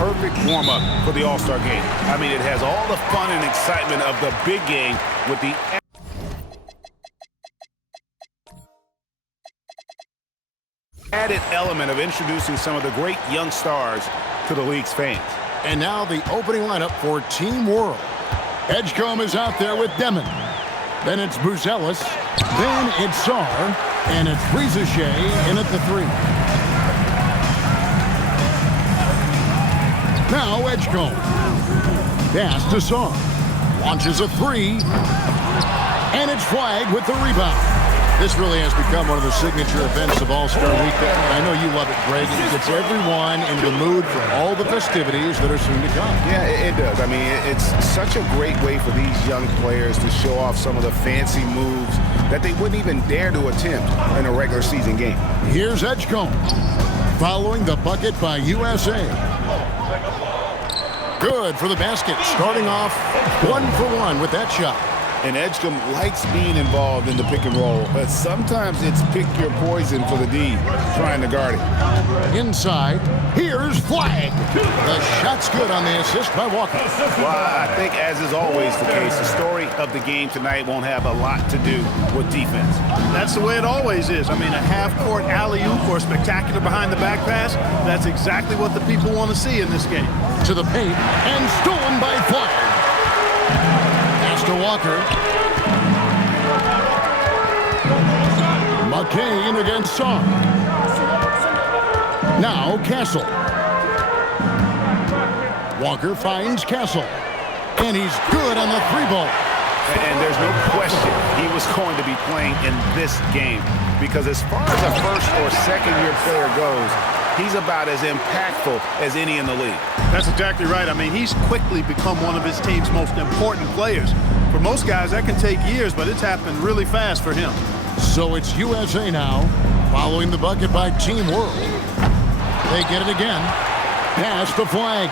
perfect warm-up for the All-Star game. I mean, it has all the fun and excitement of the big game with the added element of introducing some of the great young stars to the league's fans. And now the opening lineup for Team World. Edgecombe is out there with Demon. Then it's Buzelis. Then it's Sar. And it's Rizichet in at the 3. Now Edgecombe. Pass to Sar. Launches a 3. And it's flagged with the rebound. This really has become one of the signature events of All-Star Weekend. I know you love it, Greg. It gets everyone in the mood for all the festivities that are soon to come. Yeah, it does. I mean, it's such a great way for these young players to show off some of the fancy moves that they wouldn't even dare to attempt in a regular season game. Here's Edgecombe, following the bucket by USA. Good for the basket, starting off 1 for 1 with that shot. And Edgecombe likes being involved in the pick and roll, but sometimes it's pick your poison for the D, trying to guard it. Inside, here's Flag. The shot's good on the assist by Walker. Well, I think, as is always the case, the story of the game tonight won't have a lot to do with defense. That's the way it always is. I mean, a half-court alley-oop or a spectacular behind-the-back pass, that's exactly what the people want to see in this game. To the paint, and stolen by Flag. To Walker. McCain against Song. Now Castle. Walker finds Castle. And he's good on the 3-ball. And there's no question he was going to be playing in this game, because as far as a first or second-year player goes, he's about as impactful as any in the league. That's exactly right. I mean, he's quickly become one of his team's most important players. For most guys, that can take years, but it's happened really fast for him. So it's USA now, following the bucket by Team World. They get it again. Pass the Flag.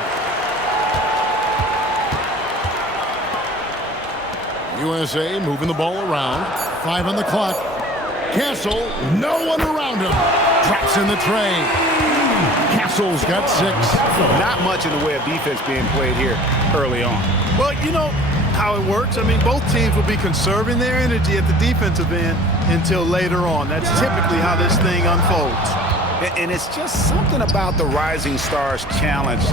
USA moving the ball around. 5 on the clock. Castle, no one around him. Traps in the tray. Castle's got 6. Not much in the way of defense being played here early on. Well, you know how it works. I mean, both teams will be conserving their energy at the defensive end until later on. That's typically how this thing unfolds. And it's just something about the Rising Stars Challenge.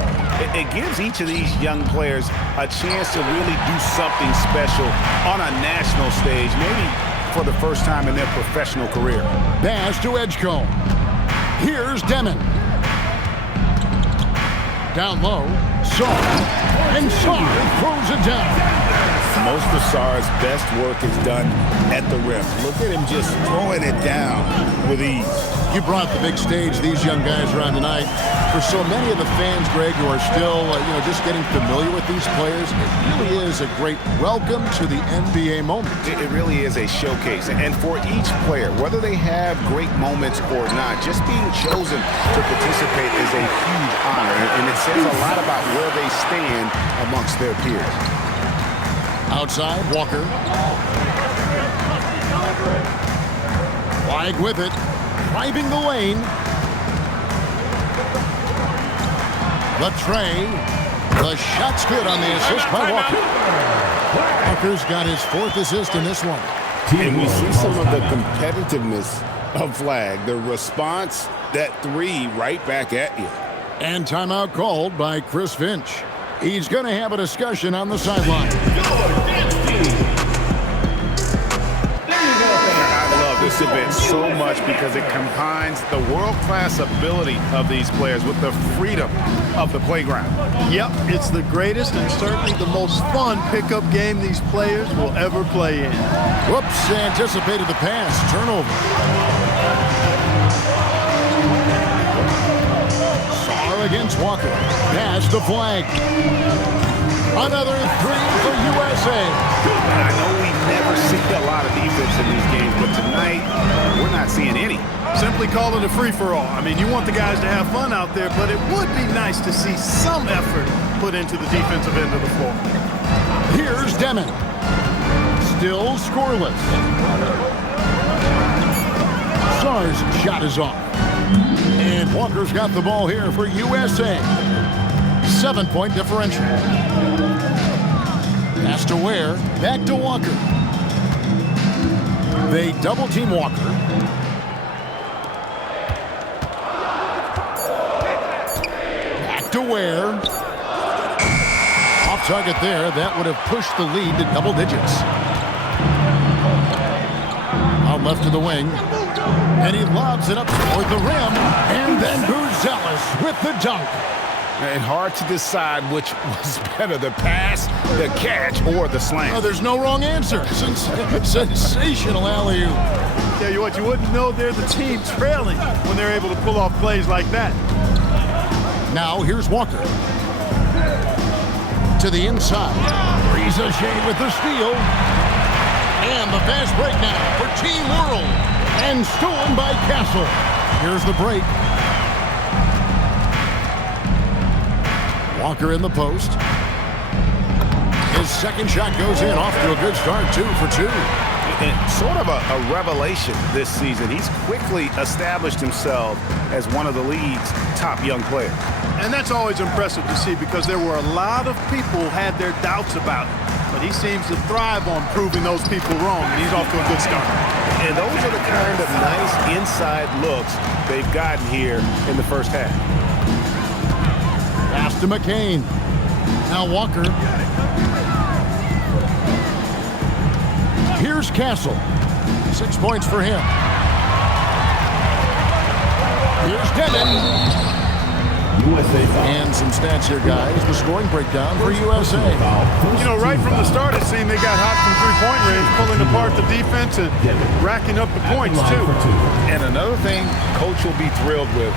It gives each of these young players a chance to really do something special on a national stage, maybe for the first time in their professional career. Pass to Edgecombe. Here's Demon. Down low, Sar. And Sar throws it down. Most of Sar's best work is done at the rim. Look at him just throwing it down with ease. You brought the big stage these young guys are on tonight. For so many of the fans, Greg, who are still just getting familiar with these players, it really is a great welcome to the NBA moment. It really is a showcase. And for each player, whether they have great moments or not, just being chosen to participate is a huge honor. And it says a lot about where they stand amongst their peers. Outside, Walker. Flag with it. Driving the lane. The tray. The shot's good on the assist by Walker. Walker's got his 4th assist in this one. And we see some of the competitiveness of Flag. The response, that 3 right back at you. And timeout called by Chris Finch. He's going to have a discussion on the sideline. I love this event so much because it combines the world-class ability of these players with the freedom of the playground. Yep, it's the greatest and certainly the most fun pickup game these players will ever play in. Whoops, anticipated the pass. Turnover. Against Walker. Pass to Flag. Another 3 for USA. I know we never see a lot of defense in these games, but tonight we're not seeing any. Simply call it a free-for-all. I mean, you want the guys to have fun out there, but it would be nice to see some effort put into the defensive end of the floor. Here's Demon. Still scoreless. Sar's shot is off. And Walker's got the ball here for USA. 7-point differential. Pass to Ware. Back to Walker. They double-team Walker. Back to Ware. Off target there. That would have pushed the lead to double digits. Out left to the wing. And he lobs it up toward the rim. And then Buzelis with the dunk. And hard to decide which was better, the pass, the catch, or the slam. Oh, there's no wrong answer. Sensational alley-oop. Tell you what, you wouldn't know they're the team trailing when they're able to pull off plays like that. Now here's Walker. To the inside. Rizachet with the steal. And the fast break now for Team World. And stolen by Castle. Here's the break. Walker in the post. His second shot goes in, off to a good start, 2 for 2. And sort of a revelation this season. He's quickly established himself as one of the league's top young players. And that's always impressive to see because there were a lot of people who had their doubts about him. But he seems to thrive on proving those people wrong, and he's off to a good start. And those are the kind of nice inside looks they've gotten here in the first half. Pass to McCain. Now Walker. Here's Castle. 6 points for him. Here's Devin. And some stats here, guys. The scoring breakdown for USA. You know, right from the start, it seemed they got hot from three-point range, pulling apart the defense and racking up the points, too. And another thing Coach will be thrilled with,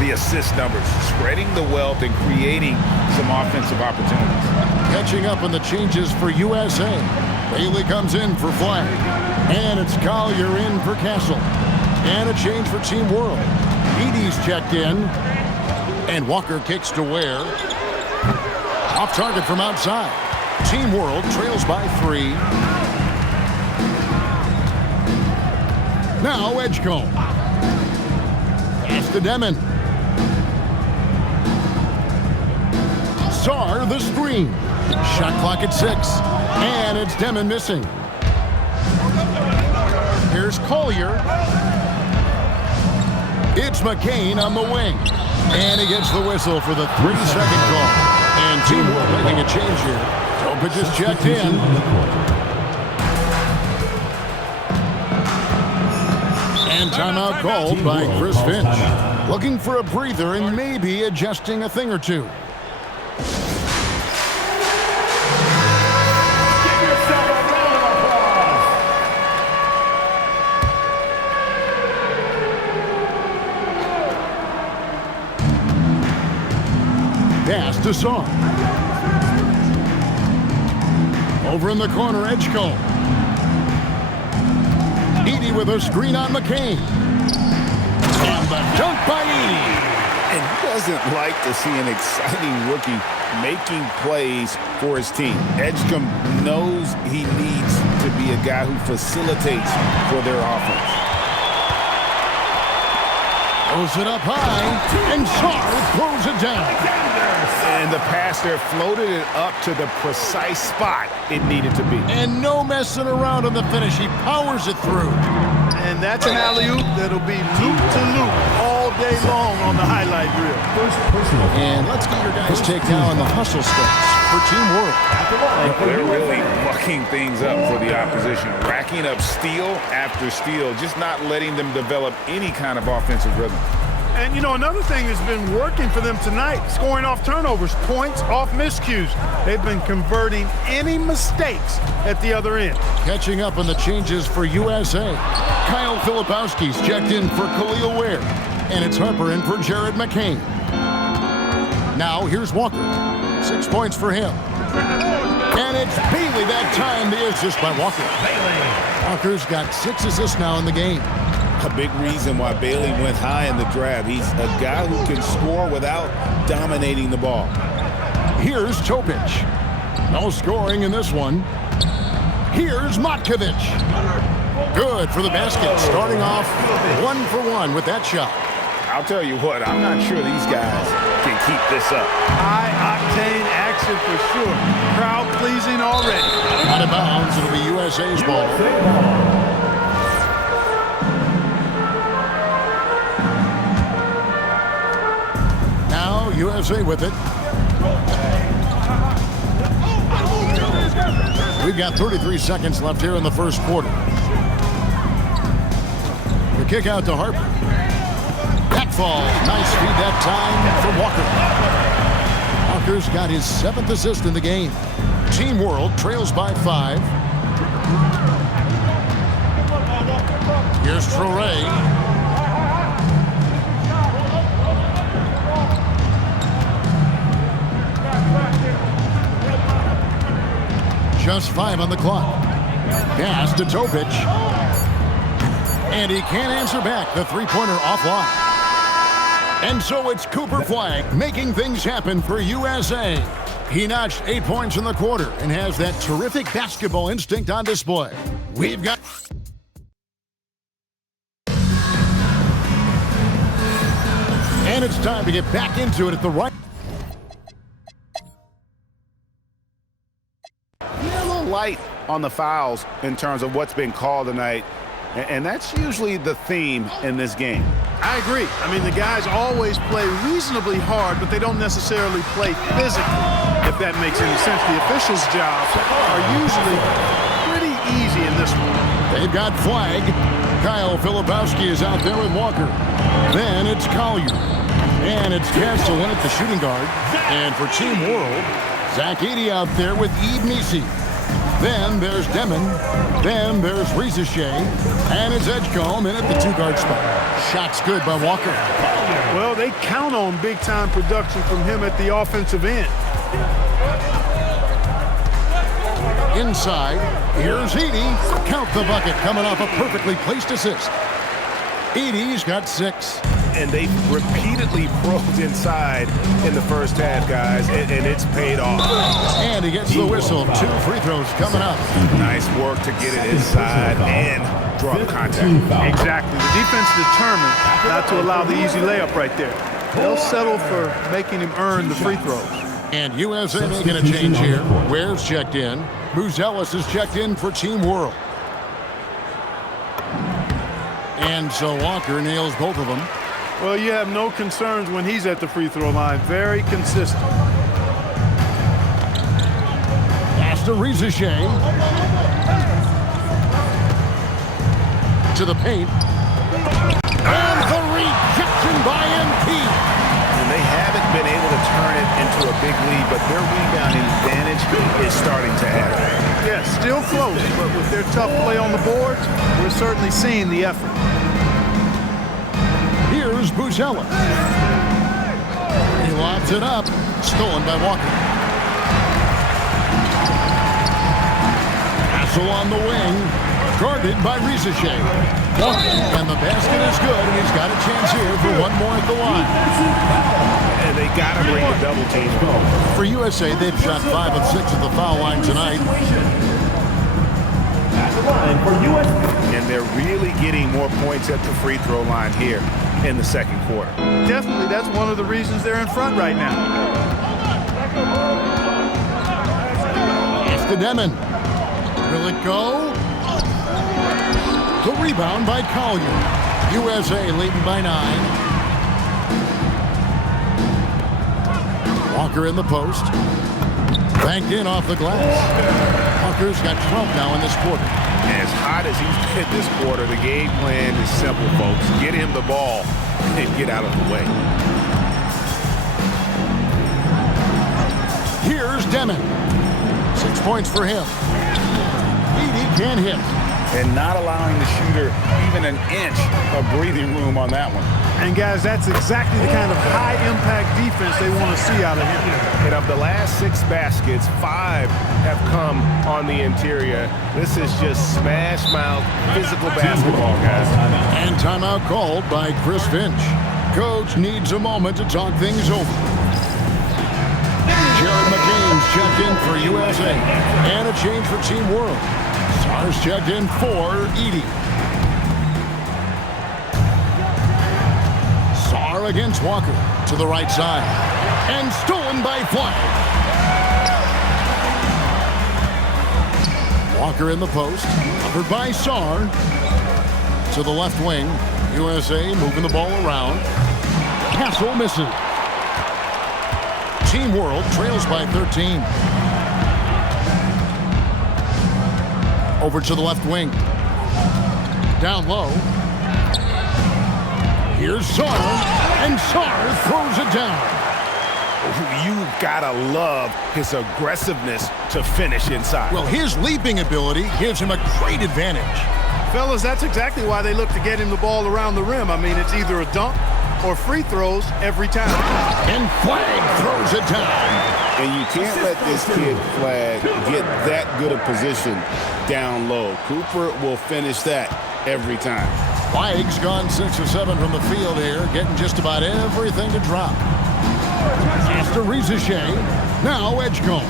the assist numbers, spreading the wealth and creating some offensive opportunities. Catching up on the changes for USA. Bailey comes in for flag. And it's Collier in for Castle. And a change for Team World. Edie's checked in. And Walker kicks to Ware. Off target from outside. Team World trails by 3. Now Edgecombe. Pass to Demon. Sarr the screen. Shot clock at 6. And it's Demon missing. Here's Collier. It's McCain on the wing. And he gets the whistle for the 3-second call. And Team World making a change here. Topic is checked in. And timeout called by Chris Finch. Looking for a breather and maybe adjusting a thing or two. Pass to Sarr. Over in the corner, Edgecombe. Edie with a screen on McCain. And the dunk by Edie. And who doesn't like to see an exciting rookie making plays for his team? Edgecombe knows he needs to be a guy who facilitates for their offense. Throws it up high, and Sarr throws it down. And the pass there floated it up to the precise spot it needed to be. And no messing around on the finish. He powers it through. And that's an alley-oop that'll be loop-to-loop all day long on the highlight reel. And let's get your guys' take now on the hustle stats for Team World. They're really mucking things up for the opposition, racking up steal after steal, just not letting them develop any kind of offensive rhythm. And, you know, another thing that's been working for them tonight, scoring off turnovers, points off miscues. They've been converting any mistakes at the other end. Catching up on the changes for USA. Kyle Filipowski's checked in for Khalil Ware. And it's Harper in for Jared McCain. Now here's Walker. 6 points for him. And it's Bailey that time, the assist by Walker. Walker's got 6 assists now in the game. A big reason why Bailey went high in the draft. He's a guy who can score without dominating the ball. Here's Topic. No scoring in this one. Here's Matkovic. Good for the basket. Starting off 1 for 1 with that shot. I'll tell you what, I'm not sure these guys can keep this up. High sure. Crowd pleasing already. Out of bounds. It'll be USA's ball. Now USA with it. We've got 33 seconds left here in the first quarter. The kick out to Harper. That falls. Nice feed that time for Walker. Walker's got his 7th assist in the game. Team World trails by 5. Here's Traoré. Just 5 on the clock. Pass to Topic. And he can't answer back. The three-pointer offline. And so it's Cooper Flagg making things happen for USA. He notched 8 points in the quarter and has that terrific basketball instinct on display. We've got... And it's time to get back into it at the right... A little light on the fouls in terms of what's been called tonight. And that's usually the theme in this game. I agree. I mean, the guys always play reasonably hard, but they don't necessarily play physically, if that makes any sense. The officials' jobs are usually pretty easy in this one. They've got Flagg. Kyle Filipowski is out there with Walker. Then it's Collier. And it's Castellan at the shooting guard. And for Team World, Zach Edey out there with Eve Nisi. Then there's Demon. Then there's Rizachet. And it's Edgecombe in at the 2-guard spot. Shot's good by Walker. Well, they count on big-time production from him at the offensive end. Inside, here's Edey. Count the bucket coming off a perfectly placed assist. Edey's got 6. And they repeatedly probed inside in the first half, guys, and it's paid off. And he gets the whistle. 2 free throws coming up. Nice work to get it inside and draw the contact. Exactly. The defense determined not to allow the easy layup right there. They'll settle for making him earn the free throws. And USA making a change here. Ware's checked in. Buzelis is checked in for Team World. And so Walker nails both of them. Well, you have no concerns when he's at the free throw line. Very consistent. Pass to Rizachet. To the paint. And the rejection by MP. And they haven't been able to turn it into a big lead, but their rebounding advantage is starting to happen. Yes, still close, but with their tough play on the boards, we're certainly seeing the effort. Here's Buzelis. He lobs it up. Stolen by Walker. Hassel on the wing. Guarded by Rizachet. And the basket is good, and he's got a chance here for one more at the line. And they got to bring the double team home. For USA, they've shot 5 of 6 at the foul line tonight. And they're really getting more points at the free throw line here in the second quarter. Definitely, that's one of the reasons they're in front right now. It's to Demon. Will it go? The rebound by Collier. USA leading by 9. Walker in the post. Banked in off the glass. Walker's got 12 now in this quarter. As hot as he's been this quarter, the game plan is simple, folks. Get him the ball and get out of the way. Here's Demon. 6 points for him. Edey can hit. And not allowing the shooter even an inch of breathing room on that one. And guys, that's exactly the kind of high-impact defense they want to see out of him. And of the last 6 baskets, 5 have come on the interior. This is just smash-mouth physical basketball, guys. And timeout called by Chris Finch. Coach needs a moment to talk things over. Jared McCain's checked in for USA. And a change for Team World. Sar's checked in for Edey. Sar against Walker to the right side. And stolen by Flagg. Walker in the post. Covered by Sarr. To the left wing. USA moving the ball around. Castle misses. Team World trails by 13. Over to the left wing. Down low. Here's Sarr. And Sarr throws it down. You've got to love his aggressiveness to finish inside. Well, his leaping ability gives him a great advantage. Fellas, that's exactly why they look to get him the ball around the rim. I mean, it's either a dunk or free throws every time. And Flag throws it down. And you can't let this kid, Flag, get that good a position down low. Cooper will finish that every time. Flag's gone 6 of 7 from the field here, getting just about everything to drop. Pass to Rizachet. Now Edgecombe.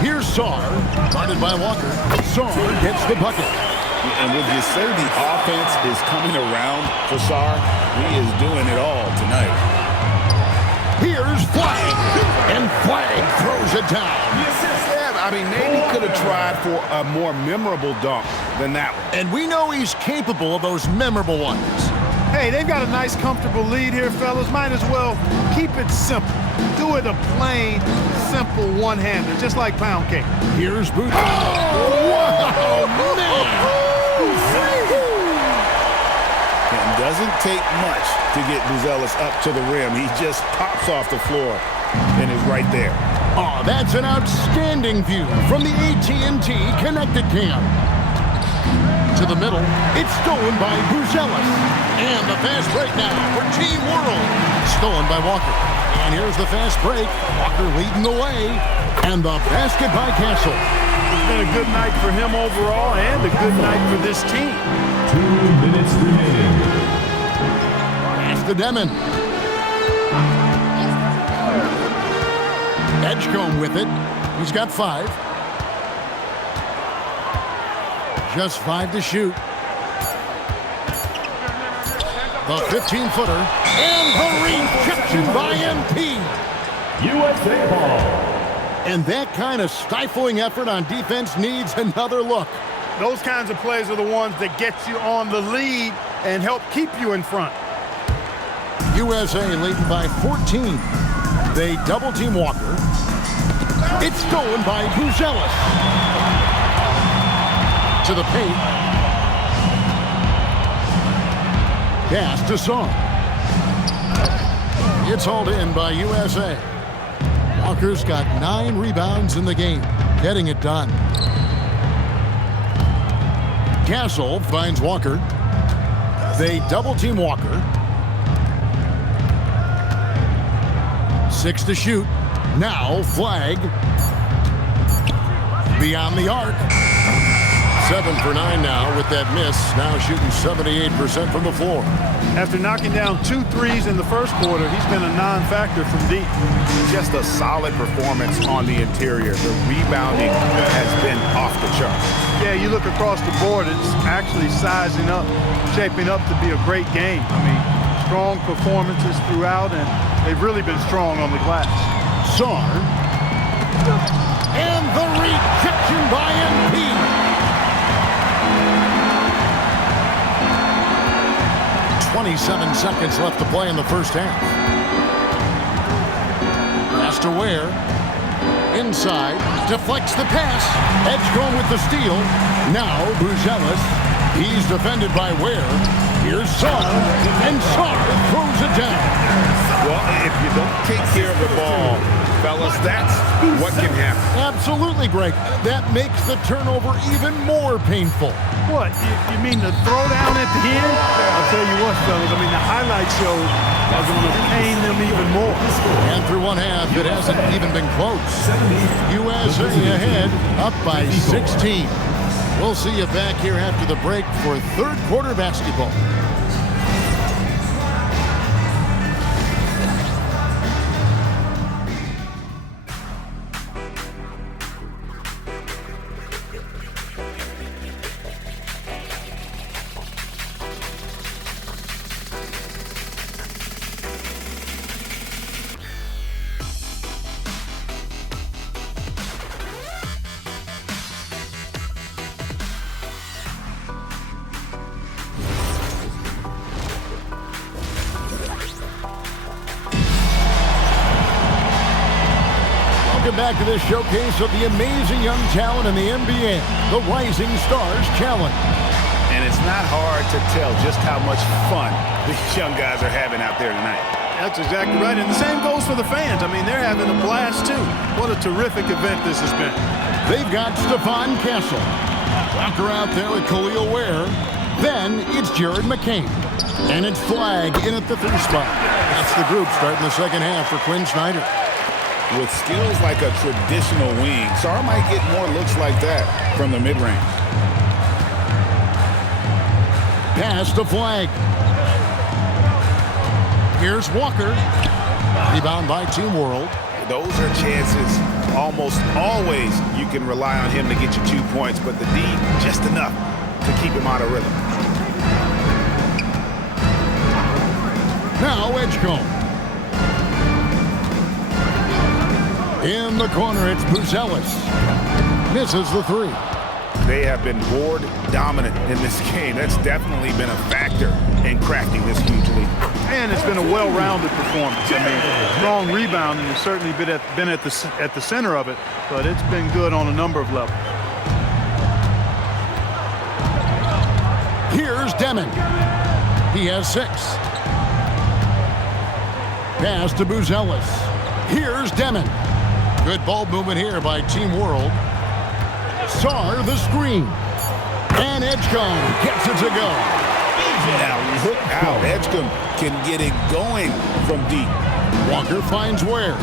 Here's Sarr, guarded by Walker. Sarr gets the bucket. And would you say the offense is coming around for Sarr? He is doing it all tonight. Here's Flag. And Flag throws it down. Yeah, I mean, maybe could have tried for a more memorable dunk than that one. And we know he's capable of those memorable ones. Hey, they've got a nice, comfortable lead here, fellas. Might as well keep it simple. Do it a plain, simple one-hander, just like pound cake. Here's Booth. Wow, man! And doesn't take much to get Buzelis up to the rim. He just pops off the floor and is right there. Oh, that's an outstanding view from the AT&T Connected Cam. To the middle, it's stolen by Buzelis. And the fast break now for Team World. Stolen by Walker. And here's the fast break. Walker leading the way. And the basket by Castle. It's been a good night for him overall and a good night for this team. 2 minutes remaining. Pass to Demon. Edgecombe with it. He's got 5. Just 5 to shoot. The 15-footer. And the rejection by MP. USA ball. And that kind of stifling effort on defense needs another look. Those kinds of plays are the ones that get you on the lead and help keep you in front. USA leading by 14. They double-team Walker. It's stolen by Buzelis. To the paint. Pass to Sarr. It's hauled in by USA. Walker's got 9 rebounds in the game, getting it done. Castle finds Walker. They double-team Walker. 6 to shoot. Now Flag. Beyond the arc. 7 for 9 now with that miss. Now shooting 78% from the floor. After knocking down 2 threes in the first quarter, he's been a non-factor from deep. Just a solid performance on the interior. The rebounding has been off the charts. Yeah, you look across the board, it's actually sizing up, shaping up to be a great game. I mean, strong performances throughout, and they've really been strong on the glass. Sarr. And the rejection by MP. 27 seconds left to play in the first half. Pass to Ware. Inside. Deflects the pass. Edgecombe with the steal. Now Buzelis. He's defended by Ware. Here's Sarr. And Sarr throws it down. Well, if you don't take care of the ball, fellas, that's what can happen. Absolutely, Greg. That makes the turnover even more painful. What, you mean the throwdown at the end? I'll tell you what, fellas, I mean, the highlight shows are going to pain them even more. And through one half, it hasn't even been close. USA ahead, up by 16. We'll see you back here after the break for third quarter basketball. Welcome back to this showcase of the amazing young talent in the NBA, the Rising Stars Challenge. And it's not hard to tell just how much fun these young guys are having out there tonight. That's exactly right, and the same goes for the fans. I mean, they're having a blast, too. What a terrific event this has been. They've got Stephon Castle. Walker out there with Khalil Ware. Then it's Jared McCain. And it's Flag in at the 3 spot. That's the group starting the second half for Quinn Snyder. With skills like a traditional wing, Sar might get more looks like that from the mid-range. Pass to Flag. Here's Walker. Rebound by Team World. Those are chances almost always you can rely on him to get you 2 points, but the D just enough to keep him out of rhythm. Now Edgecombe. In the corner, it's Buzelis. Misses the 3. They have been board dominant in this game. That's definitely been a factor in crafting this huge lead. And it's been a well-rounded performance. I mean, strong rebounding has certainly been at the center of it, but it's been good on a number of levels. Here's Demon. He has 6. Pass to Buzelis. Here's Demon. Good ball movement here by Team World. Sar the screen. And Edgecombe gets it to go. Now look how Edgecombe can get it going from deep. Walker finds Ware.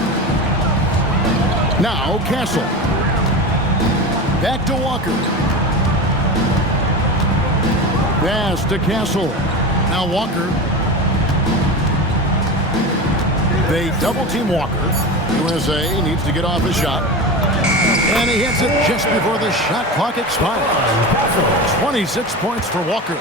Now Castle. Back to Walker. Pass to Castle. Now Walker. They double team Walker. USA needs to get off his shot. And he hits it just before the shot clock expires. 26 points for Walker.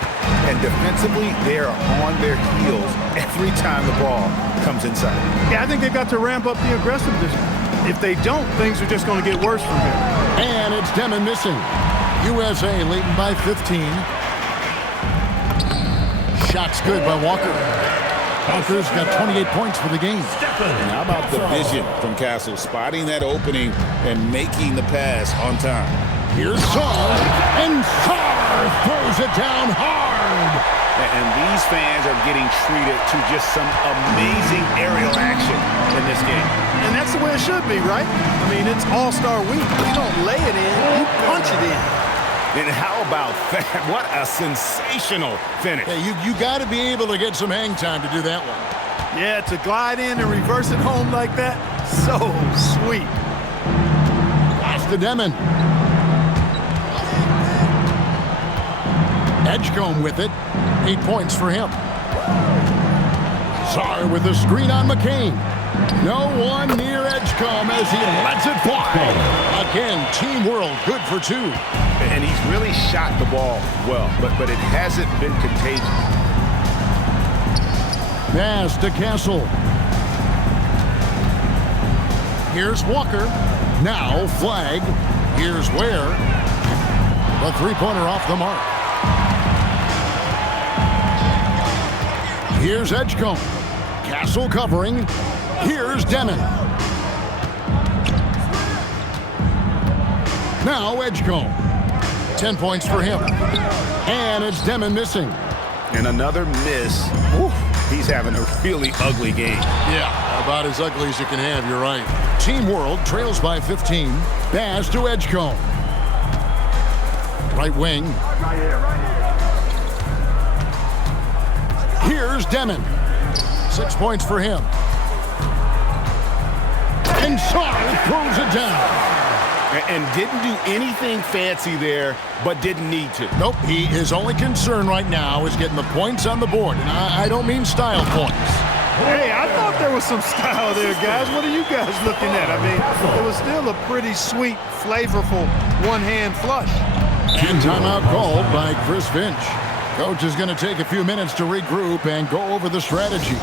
And defensively, they are on their heels every time the ball comes inside. Yeah, I think they've got to ramp up the aggressiveness. If they don't, things are just going to get worse from here. And it's Demon missing. USA leading by 15. Shot's good by Walker. Walker's got 28 points for the game. And how about the vision from Castle, spotting that opening and making the pass on time. Here's Sar, and Sar throws it down hard. And these fans are getting treated to just some amazing aerial action in this game. And that's the way it should be, right? I mean, it's All-Star Week. You don't lay it in, you punch it in. And how about that? What a sensational finish. Hey, you got to be able to get some hang time to do that one. Yeah, to glide in and reverse it home like that, so sweet. Pass to Demon. Edgecombe with it. 8 points for him. Sar with the screen on McCain. No one near Edgecombe as he lets it fly. Again, Team World good for 2. And he's really shot the ball well, but it hasn't been contagious. Pass to Castle. Here's Walker. Now Flag. Here's Ware. The 3-pointer off the mark. Here's Edgecombe. Castle covering. Here's Demon. Now Edgecombe. 10 points for him. And it's Demon missing. And another miss. Ooh, he's having a really ugly game. Yeah, about as ugly as you can have, you're right. Team World trails by 15. Pass to Edgecombe. Right wing. Here's Demon. 6 points for him. And Sar throws it down. And didn't do anything fancy there, but didn't need to. Nope, his only concern right now is getting the points on the board. And I don't mean style points. Hey, I thought there was some style there, guys. What are you guys looking at? I mean, it was still a pretty sweet, flavorful one-hand flush. And timeout called by Chris Finch. Coach is going to take a few minutes to regroup and go over the strategy.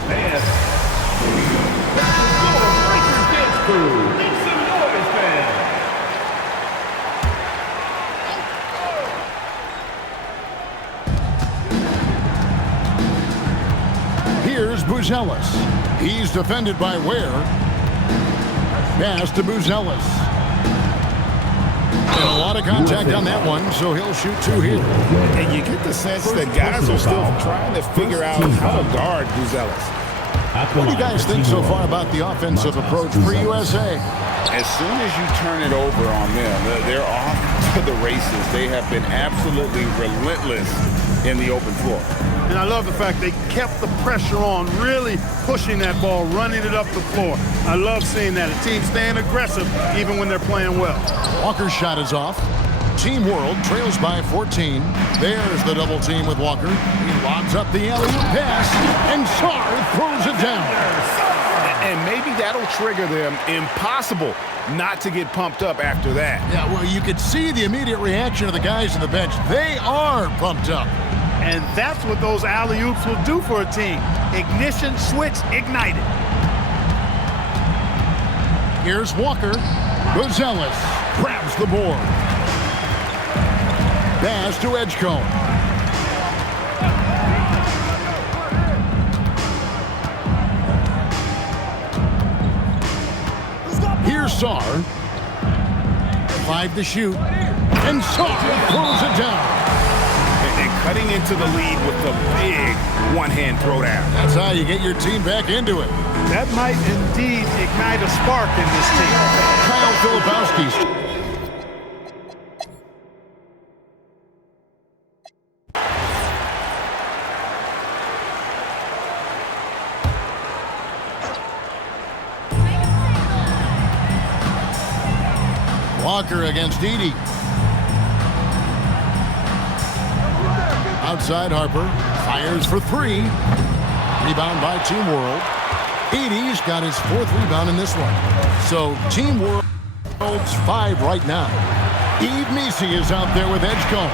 Here's Buzelis. He's defended by Ware. Pass to Buzelis. And a lot of contact on that one, so he'll shoot 2 here. And you get the sense that guys are still trying to figure out how to guard Buzelis. What do you guys think so far about the offensive approach for USA? As soon as you turn it over on them, they're off to the races. They have been absolutely relentless in the open floor. And I love the fact they kept the pressure on, really pushing that ball, running it up the floor. I love seeing that. A team staying aggressive even when they're playing well. Walker's shot is off. Team World trails by 14. There's the double team with Walker. He lobs up the alley-oop pass, and Sarr throws it down. And maybe that'll trigger them. Impossible not to get pumped up after that. Yeah, well, you could see the immediate reaction of the guys on the bench. They are pumped up. And that's what those alley-oops will do for a team. Ignition switch ignited. Here's Walker. Buzelis grabs the board. Pass to Edgecombe. Here's Sarr. 5 to shoot. And Sarr throws it down. And cutting into the lead with the big one-hand throwdown. That's how you get your team back into it. That might indeed ignite a spark in this team. Kyle Filipowski. Walker against Edey. Outside Harper. Fires for 3. Rebound by Team World. Edey's got his 4th rebound in this one. So Team World's 5 right now. Eve Messi is out there with Edgecombe.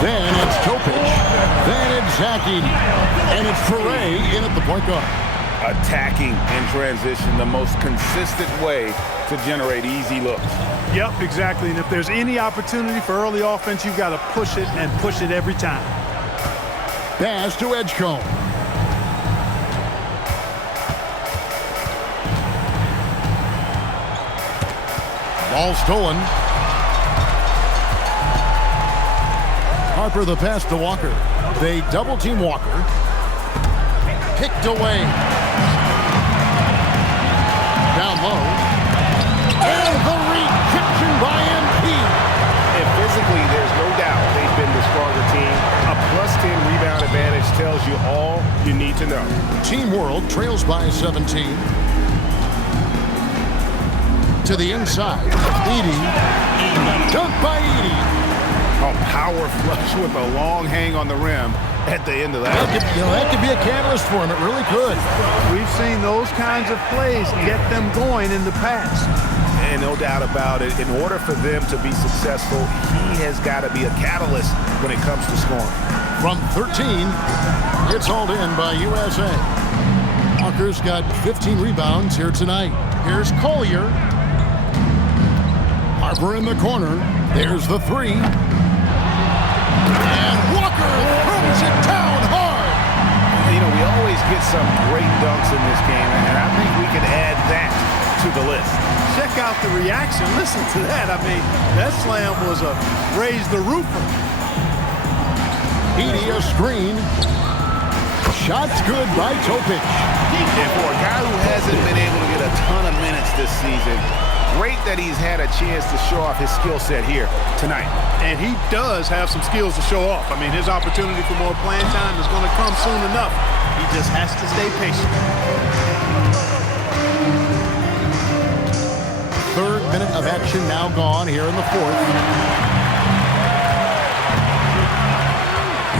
Then it's Topic. Then it's Zach Edey. And it's Foray in at the point guard. Attacking in transition, the most consistent way to generate easy looks. Yep, exactly. And if there's any opportunity for early offense, you've got to push it and push it every time. Pass to Edgecombe. Ball stolen. Harper the pass to Walker. They double team Walker. Picked away. Down low. And the rejection by MP. And physically, there's no doubt they've been the stronger team. A +10 rebound advantage tells you all you need to know. Team World trails by 17. To the inside. Edey. Dunk by Edey. A power flush with a long hang on the rim at the end of that. That could be a catalyst for him. It really could. We've seen those kinds of plays get them going in the past. And no doubt about it, in order for them to be successful, he has got to be a catalyst when it comes to scoring. From 13, it's hauled in by USA. Walker's got 15 rebounds here tonight. Here's Collier. Harper in the corner. There's the 3. And Walker throws it down hard. You know, we always get some great dunks in this game, and I think we can add that to the list. Check out the reaction. Listen to that. I mean, that slam was a raise the roofer. Edey a screen. Shot's good by Topic. And for a guy who hasn't been able to get a ton of minutes this season, great that he's had a chance to show off his skill set here tonight. And he does have some skills to show off. I mean, his opportunity for more playing time is going to come soon enough. He just has to stay patient. 3rd minute of action now gone here in the 4th.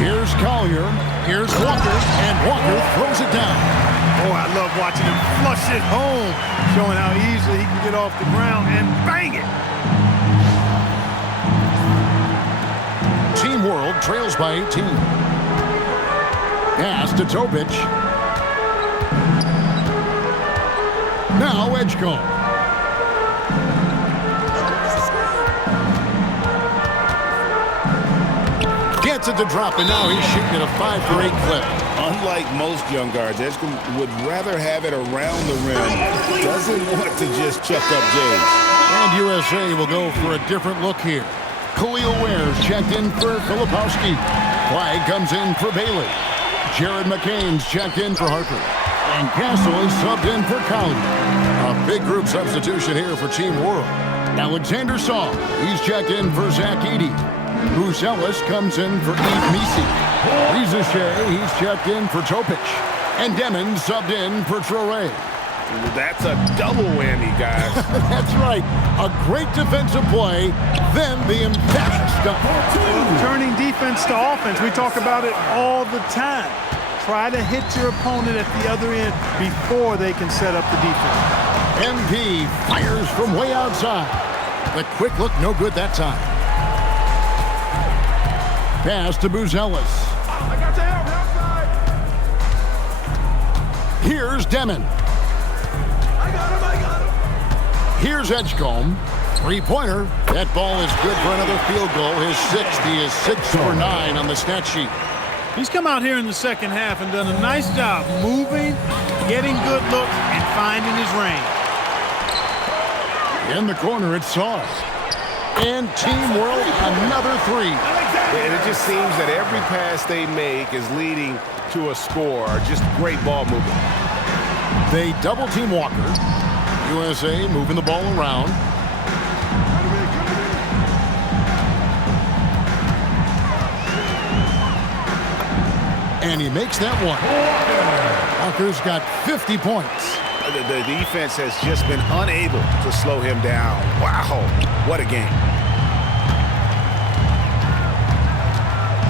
Here's Collier. Here's Walker. And Walker throws it down. Oh, I love watching him flush it home, showing how easily he can get off the ground and bang it. Team World trails by 18. Pass to Topic. Now Edgecombe. Gets it to drop, and now he's shooting at a 5-for-8 clip. unlike most young guards, Edgecombe would rather have it around the rim. Doesn't want to just chuck up Jays. And USA will go for a different look here. Khalil Ware's checked in for Filipowski. Flag comes in for Bailey. Jared McCain's checked in for Harper. And Castle is subbed in for Cowley. A big group substitution here for Team World. Alexander Song, he's checked in for Zach Edey. Bruce Ellis comes in for Eve Misi. Reza Shea, he's checked in for Topic. And Demon subbed in for Traore. That's a double whammy, guys. That's right. A great defensive play, then the emphatic stuff. Turning defense to offense. We talk about it all the time. Try to hit your opponent at the other end before they can set up the defense. MP fires from way outside. The quick look, no good that time. Pass to Booz Ellis. I got to help outside. Here's Demon. I got him. Here's Edgecombe. Three-pointer. That ball is good for another field goal. His sixth. He is 6 for 9 on the stat sheet. He's come out here in the second half and done a nice job moving, getting good looks, and finding his range. In the corner, it's Sauce. And Team World, another three. And it just seems that every pass they make is leading to a score. Just great ball movement. They double-team Walker. USA moving the ball around. And he makes that one. Walker's got 50 points. The defense has just been unable to slow him down. Wow, what a game.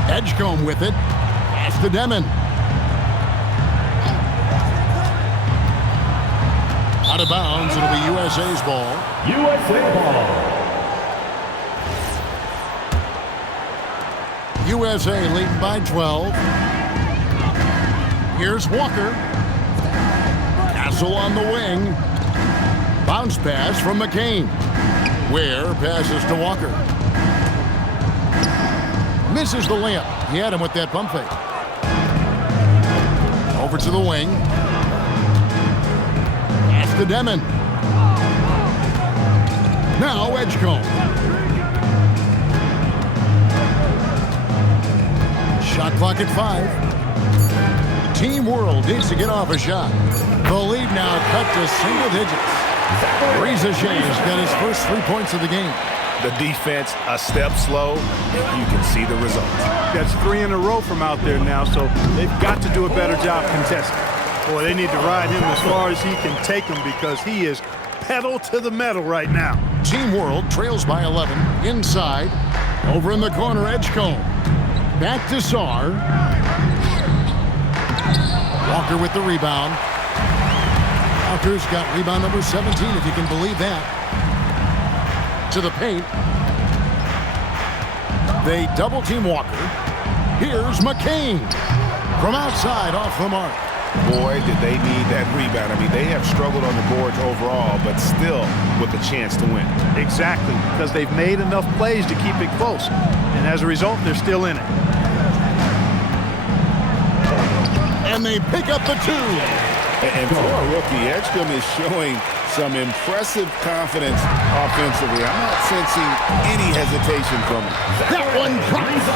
Edgecombe with it. Pass to Demon. Out of bounds, it'll be USA's ball. USA ball. USA leading by 12. Here's Walker. Castle on the wing. Bounce pass from McCain. Ware passes to Walker. Misses the layup. He had him with that pump fake. Over to the wing. Pass to Demon. Now Edgecombe. Shot clock at 5. Team World needs to get off a shot. The lead now cut to single digits. Reza Shea's got his first 3 points of the game. The defense a step slow. You can see the results. That's 3 in a row from out there now, so they've got to do a better job contesting. Boy, they need to ride him as far as he can take him because he is pedal to the metal right now. Team World trails by 11. Inside. Over in the corner, Edgecombe. Back to Sarr. Walker with the rebound. Walker's got rebound number 17, if you can believe that. To the paint. They double-team Walker. Here's McCain. From outside, off the mark. Boy, did they need that rebound. I mean, they have struggled on the boards overall, but still with a chance to win. Exactly, because they've made enough plays to keep it close. And as a result, they're still in it. And they pick up the 2. And for a rookie, Edgecombe is showing some impressive confidence offensively. I'm not sensing any hesitation from him. That one drops.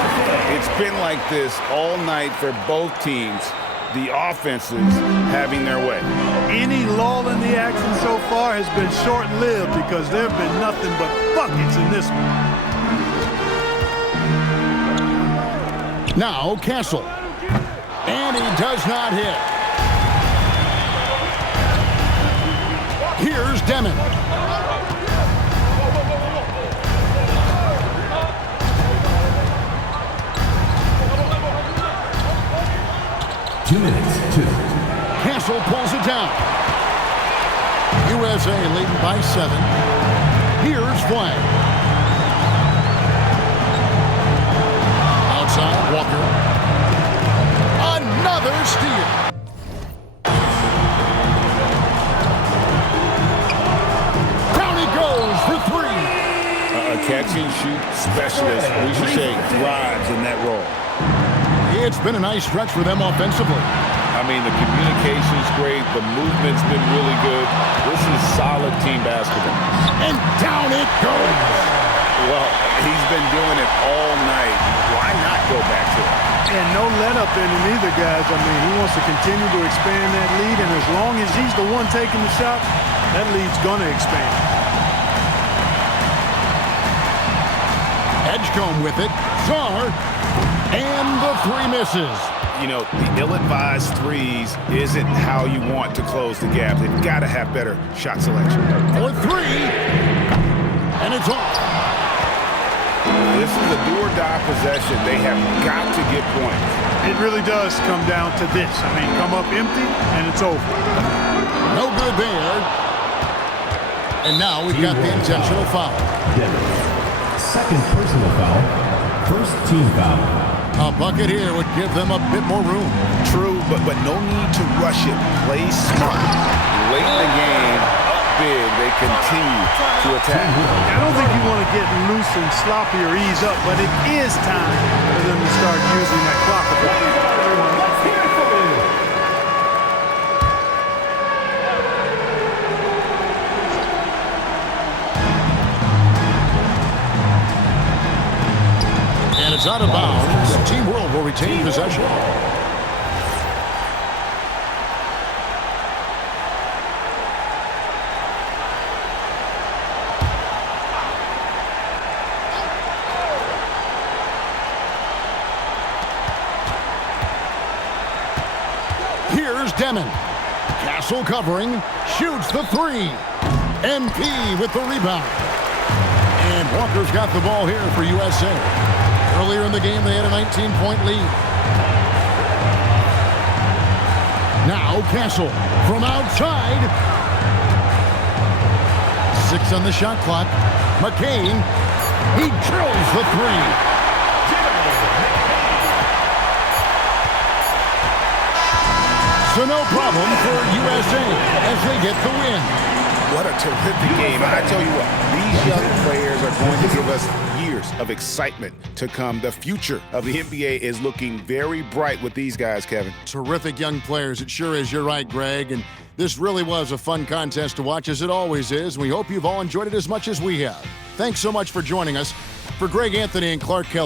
It's been like this all night for both teams. The offenses having their way. Any lull in the action so far has been short-lived because there have been nothing but buckets in this one. Now Castle. And he does not hit. Here's Demon. Castle pulls it down. USA leading by 7. Here's Flag. Outside, Walker. Another steal. Down he goes for 3. A catch-and-shoot specialist, we should say, thrives in that role. It's been a nice stretch for them offensively. I mean, the communication's great. The movement's been really good. This is solid team basketball. And down it goes. Well, he's been doing it all night. Why not go back to it? And no let-up in him either, guys. I mean, he wants to continue to expand that lead, and as long as he's the one taking the shot, that lead's going to expand. Edgecombe with it. Czar. And the three misses. You know, the ill-advised threes isn't how you want to close the gap. They've got to have better shot selection. For three. And it's off. This is a do-or-die possession. They have got to get points. It really does come down to this. I mean, come up empty, and it's over. No good there. And now we've got the intentional foul. Second personal foul. First team foul. A bucket here would give them a bit more room. True, but no need to rush it. Play smart. Late in the game, up big, they continue to attack. I don't think you want to get loose and sloppy or ease up, but it is time for them to start using that clock a bit. And it's out of bounds. Team World will retain possession. Here's Demon. Castle covering. Shoots the three. MP with the rebound. And Walker's got the ball here for USA. Earlier in the game, they had a 19-point lead. Now Castle from outside. 6 on the shot clock. McCain, he drills the three. So no problem for USA as they get the win. What a terrific game. I tell you what, these young players are going to give us years of excitement to come. The future of the NBA is looking very bright with these guys, Kevin. Terrific young players. It sure is. You're right, Greg. And this really was a fun contest to watch, as it always is. We hope you've all enjoyed it as much as we have. Thanks so much for joining us. For Greg Anthony and Clark Kelly,